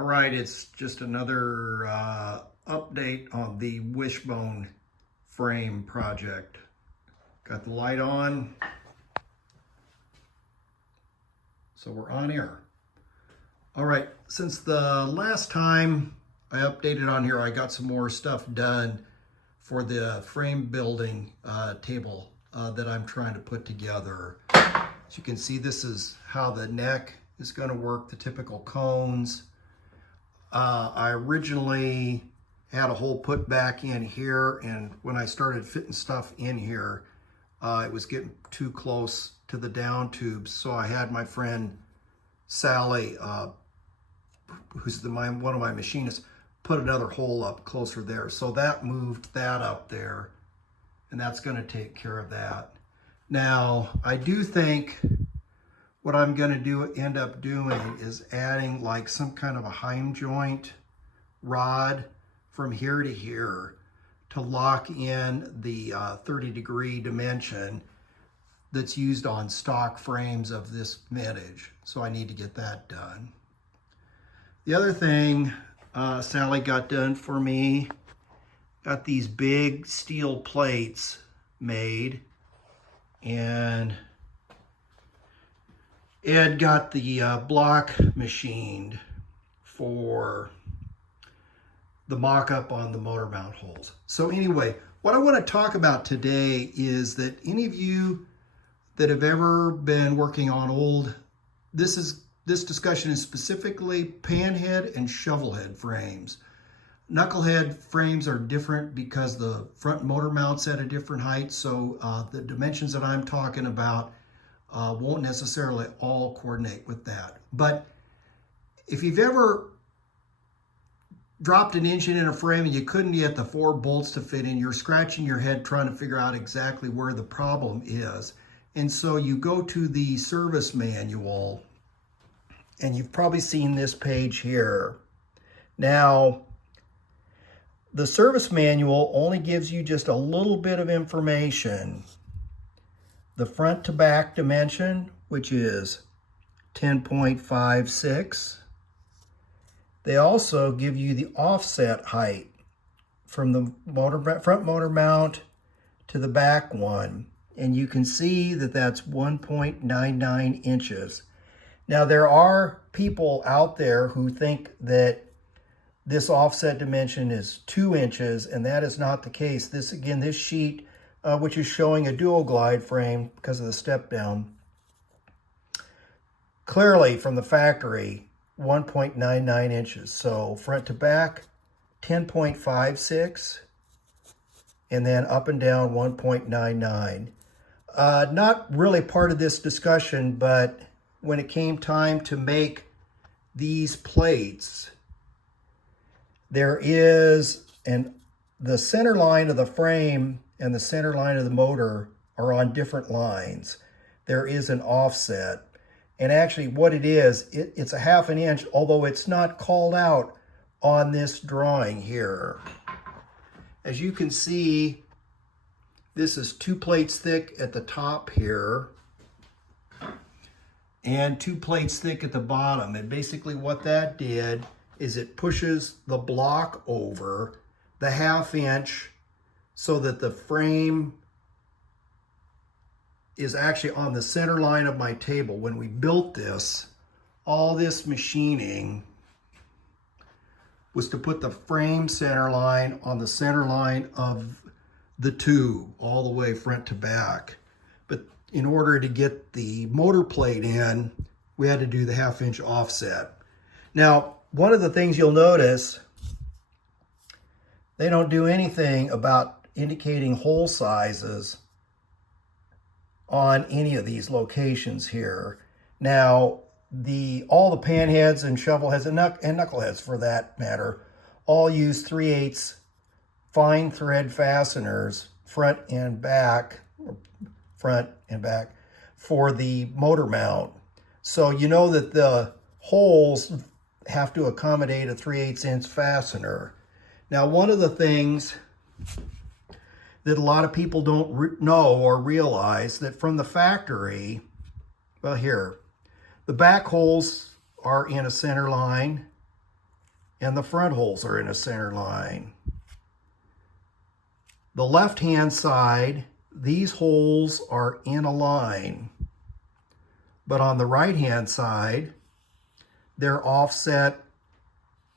All right, it's just another update on the Wishbone Frame project. Got the light on, so we're on air. All right, since the last time I updated on here, I got some more stuff done for the frame building table that I'm trying to put together. As you can see, this is how the neck is going to work, the typical cones. I originally had a hole put back in here, and when I started fitting stuff in here, it was getting too close to the down tubes. So I had my friend Sally, who's one of my machinists, put another hole up closer there. So that moved that up there, and that's going to take care of that. Now, I do think what I'm going to end up doing is adding like some kind of a heim joint rod from here to here to lock in the 30-degree dimension that's used on stock frames of this vintage. So I need to get that done. The other thing Sally got done for me, got these big steel plates made, and Ed got the block machined for the mock-up on the motor mount holes. So anyway, what I want to talk about today is that any of you that have ever been working on old, this discussion is specifically panhead and shovelhead frames. Knucklehead frames are different because the front motor mount's at a different height, so the dimensions that I'm talking about won't necessarily all coordinate with that. But if you've ever dropped an engine in a frame and you couldn't get the 4 bolts to fit in, you're scratching your head trying to figure out exactly where the problem is. And so you go to the service manual, and you've probably seen this page here. Now, the service manual only gives you just a little bit of information. The front to back dimension, which is 10.56. They also give you the offset height from the front motor mount to the back one. And you can see that that's 1.99 inches. Now, there are people out there who think that this offset dimension is 2 inches, and that is not the case. This sheet, which is showing a dual glide frame because of the step down, clearly from the factory, 1.99 inches. So front to back, 10.56, and then up and down 1.99. Not really part of this discussion, but when it came time to make these plates, there is the center line of the frame and the center line of the motor are on different lines. There is an offset. And actually what it is, it's a 1/2 inch, although it's not called out on this drawing here. As you can see, this is 2 plates thick at the top here and 2 plates thick at the bottom. And basically what that did is it pushes the block over the 1/2 inch so that the frame is actually on the center line of my table. When we built this, all this machining was to put the frame center line on the center line of the tube all the way front to back. But in order to get the motor plate in, we had to do the 1/2 inch offset. Now, one of the things you'll notice, they don't do anything about indicating hole sizes on any of these locations here. Now, all the panheads and shovelheads and knuckleheads, for that matter, all use 3/8 fine thread fasteners, front and back, for the motor mount. So you know that the holes have to accommodate a 3/8 inch fastener. Now, one of the things that a lot of people don't know or realize, that from the factory, well, here, the back holes are in a center line, and the front holes are in a center line. The left-hand side, these holes are in a line. But on the right-hand side, they're offset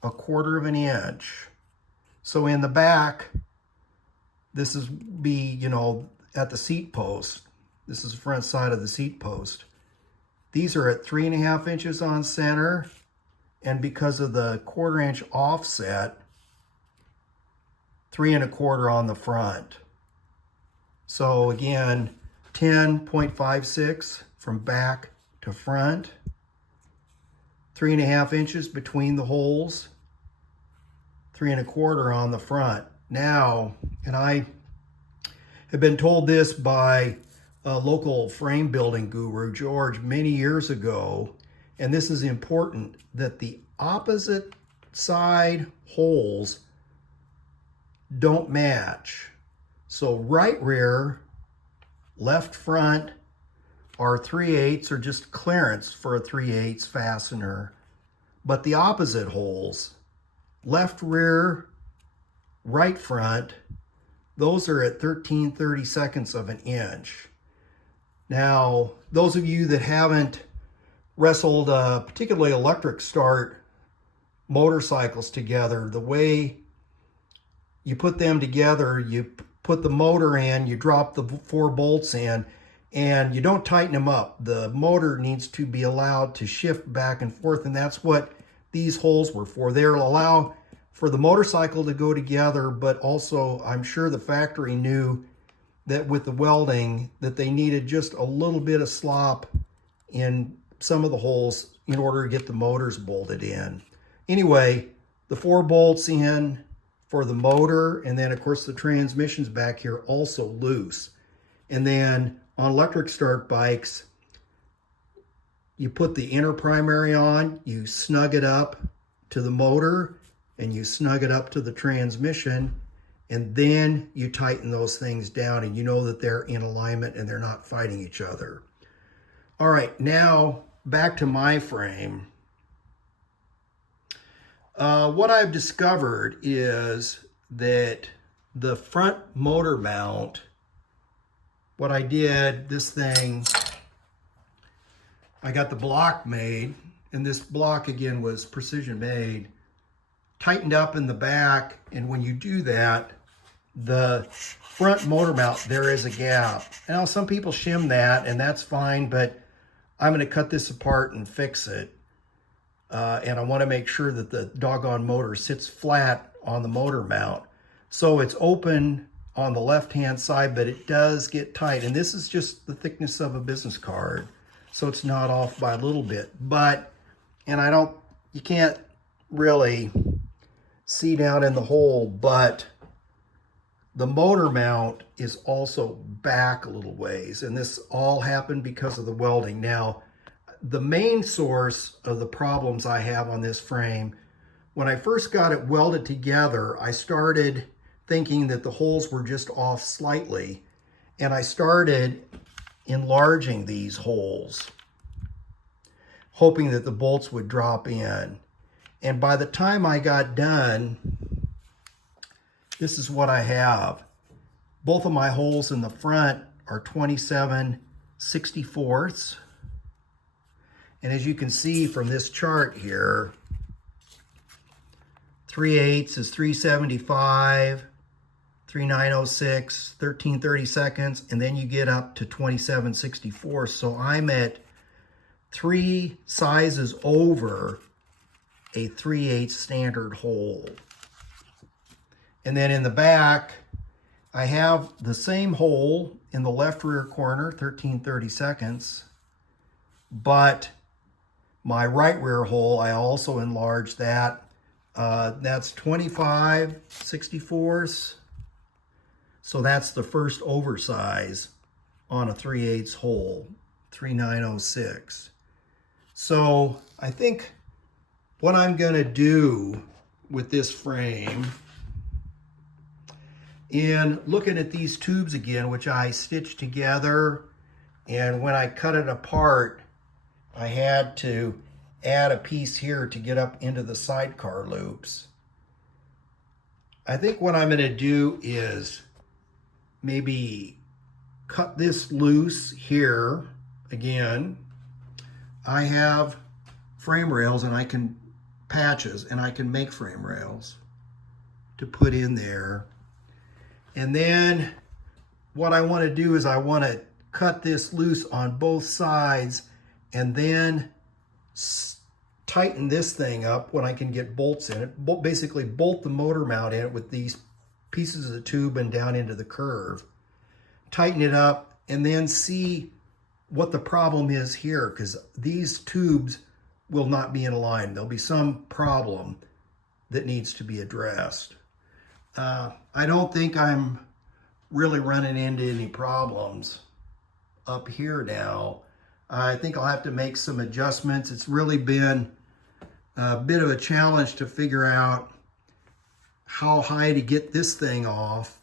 1/4 of an inch. So in the back, this is at the seat post. This is the front side of the seat post. These are at 3.5 inches on center, and because of the 1/4 inch offset, 3 1/4 on the front. So again, 10.56 from back to front, 3.5 inches between the holes, 3 1/4 on the front. Now, and I have been told this by a local frame building guru, George, many years ago, and this is important, that the opposite side holes don't match. So right rear, left front are 3/8 or just clearance for a 3/8 fastener. But the opposite holes, left rear, right front, those are at 13/32 of an inch. Now, those of you that haven't wrestled particularly electric start motorcycles together, the way you put them together, you put the motor in, you drop the 4 bolts in, and you don't tighten them up. The motor needs to be allowed to shift back and forth, and that's what these holes were for. They'll allow for the motorcycle to go together, but also I'm sure the factory knew that with the welding that they needed just a little bit of slop in some of the holes in order to get the motors bolted in. Anyway, the 4 bolts in for the motor, and then of course the transmission's back here also loose. And then on electric start bikes, you put the inner primary on, you snug it up to the motor, and you snug it up to the transmission, and then you tighten those things down, and you know that they're in alignment and they're not fighting each other. All right, now back to my frame. What I've discovered is that the front motor mount, what I did, this thing, I got the block made, and this block again was precision made, tightened up in the back, and when you do that, the front motor mount, there is a gap. Now some people shim that, and that's fine, but I'm going to cut this apart and fix it. And I want to make sure that the doggone motor sits flat on the motor mount. So it's open on the left-hand side, but it does get tight. And this is just the thickness of a business card, so it's not off by a little bit. But, and you can't really see down in the hole, but the motor mount is also back a little ways. And this all happened because of the welding. Now, the main source of the problems I have on this frame, when I first got it welded together, I started thinking that the holes were just off slightly, and I started enlarging these holes, hoping that the bolts would drop in. And by the time I got done, this is what I have. Both of my holes in the front are 27/64. And as you can see from this chart here, 3/8 is 375, 3906, 13/32, and then you get up to 27/64. So I'm at 3 sizes over a 3/8 standard hole. And then in the back, I have the same hole in the left rear corner, 13/32, but my right rear hole, I also enlarged that. That's 25/64. So that's the first oversize on a 3/8 hole, 3906. So I think what I'm going to do with this frame, in looking at these tubes again, which I stitched together, and when I cut it apart, I had to add a piece here to get up into the sidecar loops. I think what I'm going to do is maybe cut this loose here. Again, I have frame rails and I can patches and I can make frame rails to put in there. And then what I want to do is I want to cut this loose on both sides and then tighten this thing up when I can get bolts in it. Basically bolt the motor mount in it with these pieces of the tube and down into the curve. Tighten it up and then see what the problem is here, because these tubes will not be in line. There'll be some problem that needs to be addressed. I don't think I'm really running into any problems up here now. I think I'll have to make some adjustments. It's really been a bit of a challenge to figure out how high to get this thing off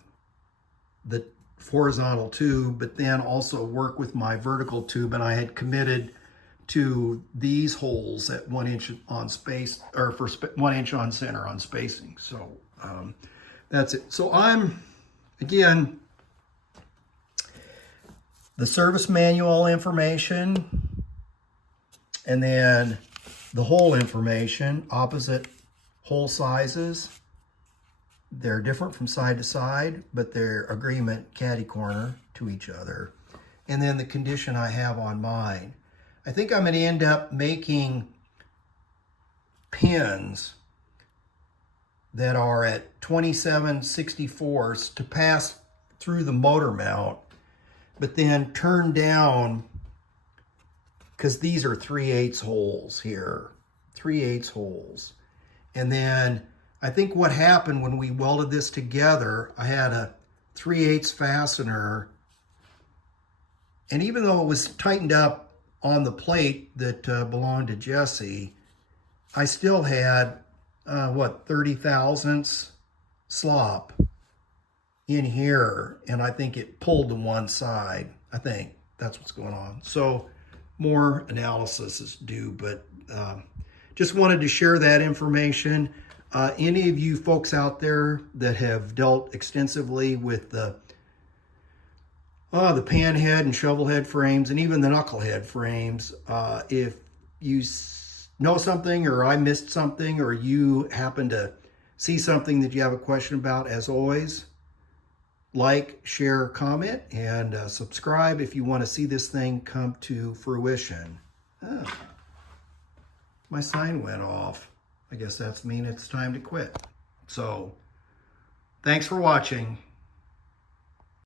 the horizontal tube, but then also work with my vertical tube. And I had committed to these holes at 1 inch on space, or for 1 inch on center on spacing. So that's it. So again, the service manual information, and then the hole information, opposite hole sizes. They're different from side to side, but they're agreement caddy corner to each other. And then the condition I have on mine. I think I'm going to end up making pins that are at 27/64 to pass through the motor mount, but then turn down, because these are 3/8 holes here, 3/8 holes. And then I think what happened when we welded this together, I had a 3/8 fastener, and even though it was tightened up on the plate that belonged to Jesse, I still had, 30 thousandths slop in here, and I think it pulled to one side. I think that's what's going on. So more analysis is due, but just wanted to share that information. Any of you folks out there that have dealt extensively with the pan head and shovel head frames and even the knuckle head frames, if you know something, or I missed something, or you happen to see something that you have a question about, as always, like, share, comment, and subscribe if you want to see this thing come to fruition. Oh, my sign went off. I guess that's mean it's time to quit. So, thanks for watching.